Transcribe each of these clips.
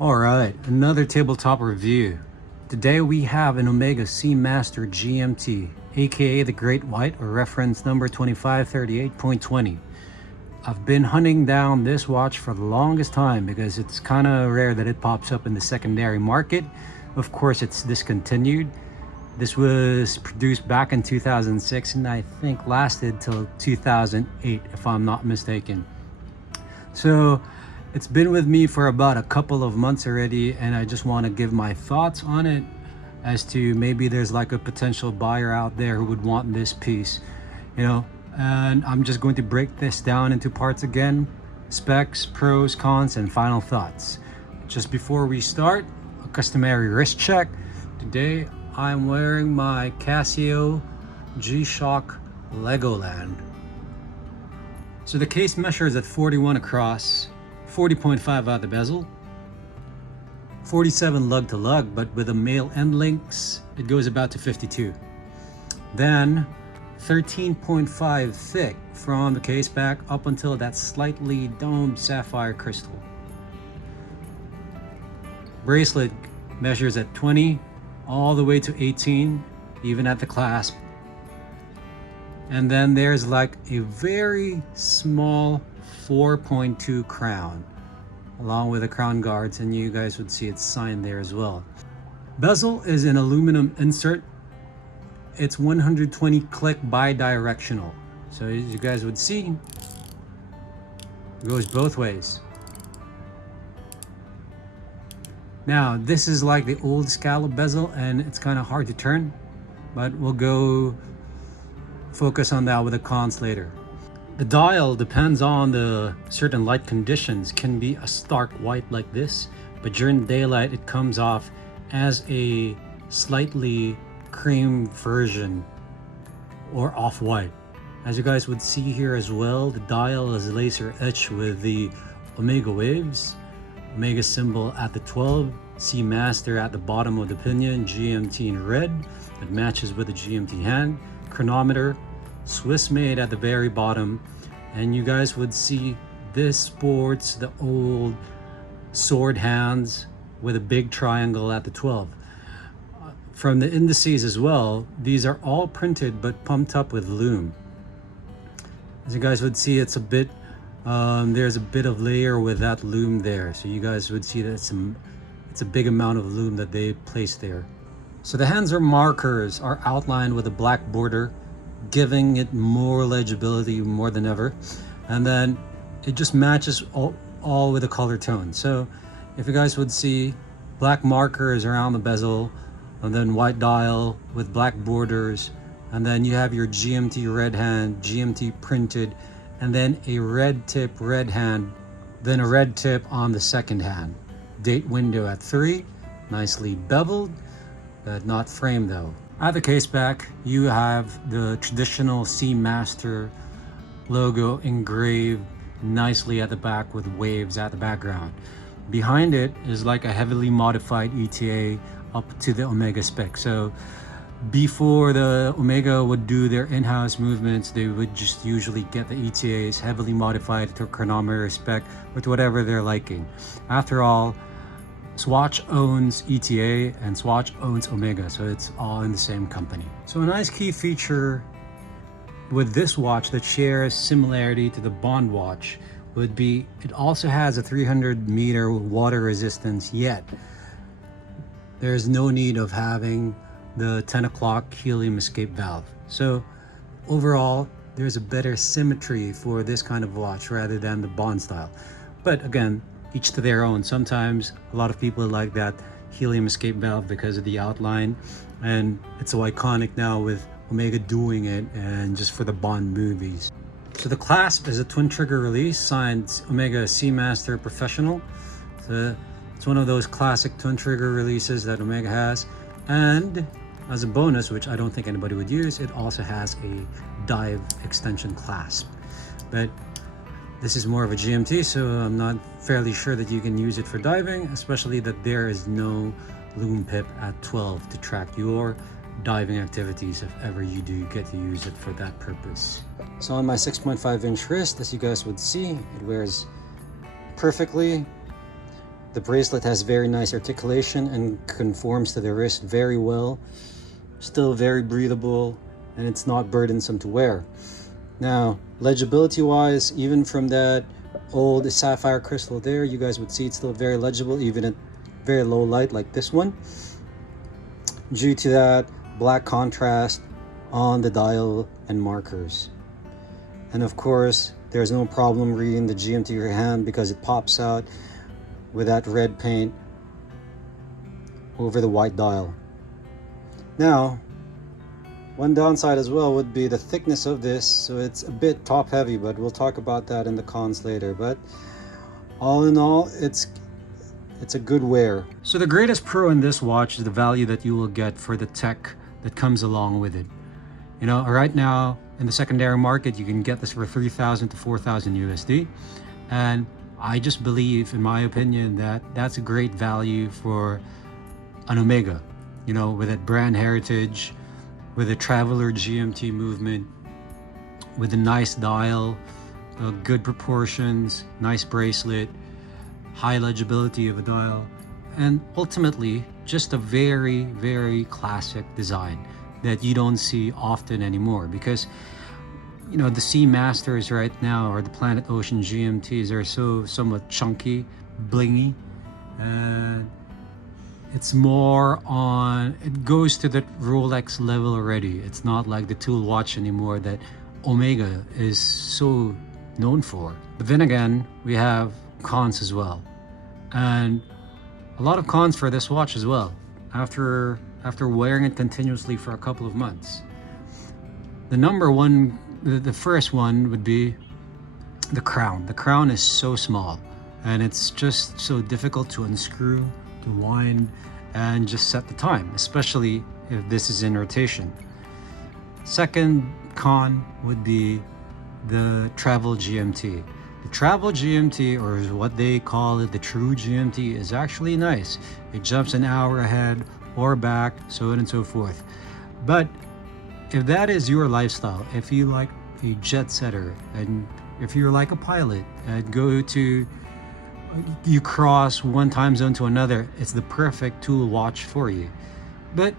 Alright, another tabletop review. Today we have an Omega Seamaster GMT, aka the Great White, or reference number 2538.20. I've been hunting down this watch for the longest time because it's kind of rare that it pops up in the secondary market. Of course, it's discontinued. This was produced back in 2006 and I think lasted till 2008 if I'm not mistaken. So it's been with me for about a couple of months already, and I just want to give my thoughts on it as to maybe there's like a potential buyer out there who would want this piece, and I'm just going to break this down into parts again: specs, pros, cons, and final thoughts. Just before we start, a customary wrist check. Today I'm wearing my Casio G-Shock Legoland. So the case measures at 41 across, 40.5 out the bezel, 47 lug to lug, but with the male end links, it goes about to 52. Then 13.5 thick from the case back up until that slightly domed sapphire crystal. Bracelet measures at 20 all the way to 18, even at the clasp. And then there's like a very small 4.2 crown along with the crown guards, and you guys would see its sign there as well. Bezel is an aluminum insert. It's 120 click bi-directional, so as you guys would see, it goes both ways. Now this is like the old scallop bezel and it's kind of hard to turn, but we'll go focus on that with the cons later. The dial depends on the certain light conditions, can be a stark white like this, but during daylight it comes off as a slightly cream version or off-white. As you guys would see here as well, the dial is laser etched with the Omega waves, Omega symbol at the 12, Seamaster at the bottom of the pinion, GMT in red, it matches with the GMT hand, chronometer, Swiss made at the very bottom, and you guys would see this sports the old sword hands with a big triangle at the 12. From the indices as well, these are all printed but pumped up with loom. As you guys would see, it's a bit there's a bit of layer with that loom there, so you guys would see that it's a big amount of loom that they placed there. So the hands or markers are outlined with a black border, giving it more legibility more than ever, and then it just matches all with the color tone. So if you guys would see, black markers around the bezel, and then white dial with black borders, and then you have your GMT red hand, GMT printed, and then a red tip red hand, then a red tip on the second hand. Date window at 3, nicely beveled, but not framed though. At the case back, you have the traditional Seamaster logo engraved nicely at the back with waves at the background. Behind it is like a heavily modified ETA up to the Omega spec. So before the Omega would do their in-house movements, they would just usually get the ETAs heavily modified to chronometer spec with whatever they're liking. After all, Swatch owns ETA and Swatch owns Omega, so it's all in the same company. So a nice key feature with this watch that shares similarity to the Bond watch would be it also has a 300-meter water resistance, yet there's no need of having the 10 o'clock helium escape valve. So overall, there's a better symmetry for this kind of watch rather than the Bond style. But again, each to their own. Sometimes a lot of people like that helium escape valve because of the outline, and it's so iconic now with Omega doing it and just for the Bond movies. So the clasp is a twin trigger release signed Omega Seamaster Professional. So it's one of those classic twin trigger releases that Omega has, and as a bonus, which I don't think anybody would use, it also has a dive extension clasp. But this is more of a GMT, so I'm not fairly sure that you can use it for diving, especially that there is no loom pip at 12 to track your diving activities if ever you do get to use it for that purpose. So on my 6.5 inch wrist, as you guys would see, it wears perfectly. The bracelet has very nice articulation and conforms to the wrist very well. Still very breathable, and it's not burdensome to wear. Now, legibility wise, even from that old sapphire crystal there, you guys would see it's still very legible, even at very low light like this one, due to that black contrast on the dial and markers. And of course, there's no problem reading the GMT your hand because it pops out with that red paint over the white dial. Now, one downside as well would be the thickness of this, so it's a bit top heavy, but we'll talk about that in the cons later. But all in all, it's a good wear. So the greatest pro in this watch is the value that you will get for the tech that comes along with it. You know, right now in the secondary market, you can get this for 3,000 to 4,000 USD. And I just believe, in my opinion, that that's a great value for an Omega, you know, with that brand heritage, with a traveler GMT movement, with a nice dial, good proportions, nice bracelet, high legibility of a dial, and ultimately just a very, very classic design that you don't see often anymore. Because, you know, the Seamasters right now, or the Planet Ocean GMTs, are so somewhat chunky, blingy, and it's more on, it goes to the Rolex level already. It's not like the tool watch anymore that Omega is so known for. But then again, we have cons as well, and a lot of cons for this watch as well after wearing it continuously for a couple of months. The number one, the first one would be the crown. The crown is so small, and it's just so difficult to unscrew, to wind, and just set the time, especially if this is in rotation. Second con would be the travel GMT. The travel GMT, or what they call it, the true GMT, is actually nice. It jumps an hour ahead or back, so on and so forth. But if that is your lifestyle, if you like a jet setter, and if you're like a pilot and you cross one time zone to another, it's the perfect tool watch for you. But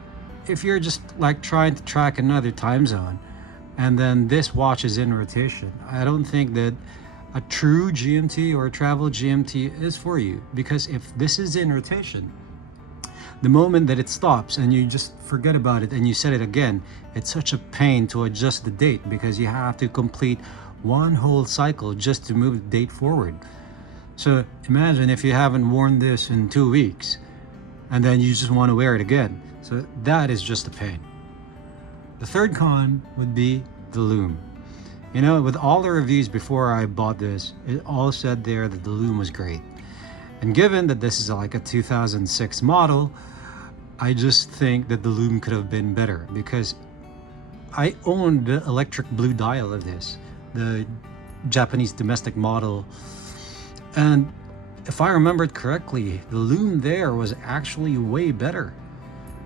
if you're just like trying to track another time zone, and then this watch is in rotation, I don't think that a true GMT or a travel GMT is for you. Because if this is in rotation, the moment that it stops and you just forget about it and you set it again, it's such a pain to adjust the date, because you have to complete one whole cycle just to move the date forward. So imagine if you haven't worn this in 2 weeks and then you just want to wear it again. So that is just a pain. The third con would be the lume. You know, with all the reviews before I bought this, it all said there that the lume was great. And given that this is like a 2006 model, I just think that the lume could have been better, because I owned the electric blue dial of this, the Japanese domestic model. And if I remembered correctly, the lume there was actually way better.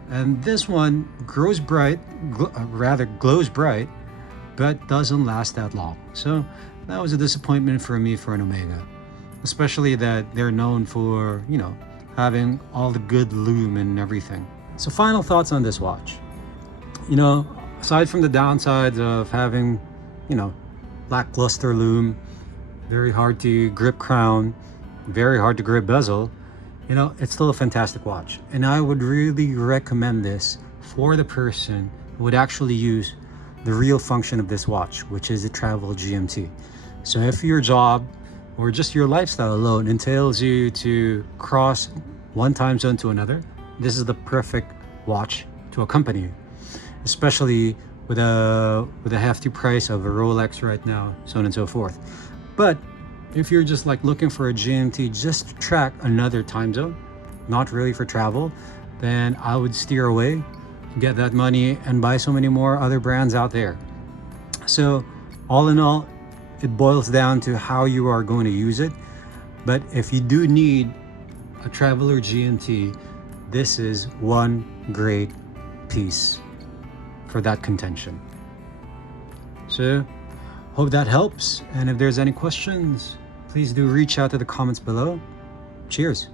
And this one glows bright, but doesn't last that long. So that was a disappointment for me for an Omega, especially that they're known for, you know, having all the good lume and everything. So final thoughts on this watch. You know, aside from the downsides of having, you know, lackluster lume, very hard to grip crown, very hard to grip bezel, you know, it's still a fantastic watch. And I would really recommend this for the person who would actually use the real function of this watch, which is a travel GMT. So if your job or just your lifestyle alone entails you to cross one time zone to another, this is the perfect watch to accompany you, especially with a hefty price of a Rolex right now, so on and so forth. But if you're just like looking for a GMT just to track another time zone, not really for travel, then I would steer away, get that money and buy so many more other brands out there. So all in all, it boils down to how you are going to use it. But if you do need a traveler GMT, this is one great piece for that contention. So hope that helps, and if there's any questions, please do reach out to the comments below. Cheers.